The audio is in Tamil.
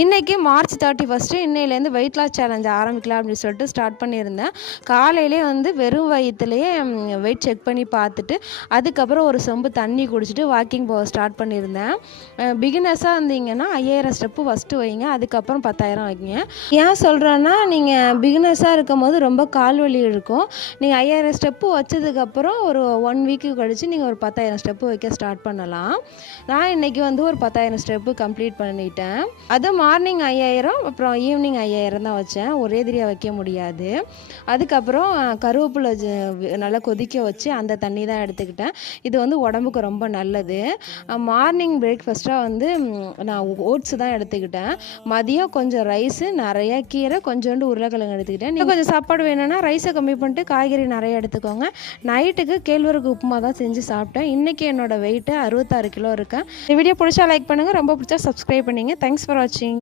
இன்றைக்கி மார்ச் 31 இன்னையிலேருந்து வெயிட் லாஸ் சேலஞ்ச் ஆரம்பிக்கலாம் அப்படின்னு சொல்லிட்டு ஸ்டார்ட் பண்ணியிருந்தேன். காலையிலே வந்து வெறும் வயிற்றுலையே வெயிட் செக் பண்ணி பார்த்துட்டு அதுக்கப்புறம் ஒரு சொம்பு தண்ணி குடிச்சிட்டு வாக்கிங் போக ஸ்டார்ட் பண்ணியிருந்தேன். பிகினர்ஸாக இருந்தீங்கன்னா 5000 ஸ்டெப்பு ஃபஸ்ட்டு வைங்க, அதுக்கப்புறம் 10,000 வைங்க. ஏன் சொல்கிறேன்னா, நீங்கள் பிகினர்ஸாக இருக்கும் போது ரொம்ப கால் வலி இருக்கும். நீங்கள் 5000 ஸ்டெப்பு வச்சதுக்கப்புறம் ஒரு 1 வீக்கு கழித்து நீங்கள் ஒரு 10,000 ஸ்டெப்பு வைக்க ஸ்டார்ட் பண்ணலாம். நான் இன்றைக்கி வந்து ஒரு 10,000 ஸ்டெப்பு கம்ப்ளீட் பண்ணிட்டேன். அது மார்னிங் 5000 அப்புறம் ஈவினிங் 5000 தான் வச்சேன். ஒரே தடவையாக வைக்க முடியாது. அதுக்கப்புறம் கருவேப்பிலை நல்லா கொதிக்க வச்சு அந்த தண்ணி தான் எடுத்துக்கிட்டேன். இது வந்து உடம்புக்கு ரொம்ப நல்லது. மார்னிங் பிரேக்ஃபாஸ்ட்டாக வந்து நான் ஓட்ஸ் தான் எடுத்துக்கிட்டேன். மதியம் கொஞ்சம் ரைஸு, நிறையா கீரை, கொஞ்சோண்டு உருளைக்கிழங்கு எடுத்துக்கிட்டேன். இன்னும் கொஞ்சம் சாப்பாடு வேணும்னா ரைஸை கம்மி பண்ணிட்டு காய்கறி நிறைய எடுத்துக்கோங்க. நைட்டுக்கு கேழ்வரகு உப்புமா தான் செஞ்சு சாப்பிட்டேன். இன்றைக்கி என்னோடய வெயிட்டு 66 கிலோ இருக்கேன். இந்த வீடியோ பிடிச்சா லைக் பண்ணுங்கள், ரொம்ப பிடிச்சா சப்ஸ்கிரைப் பண்ணிங்க. தேங்க்ஸ் ஃபார் வாட்சிங்.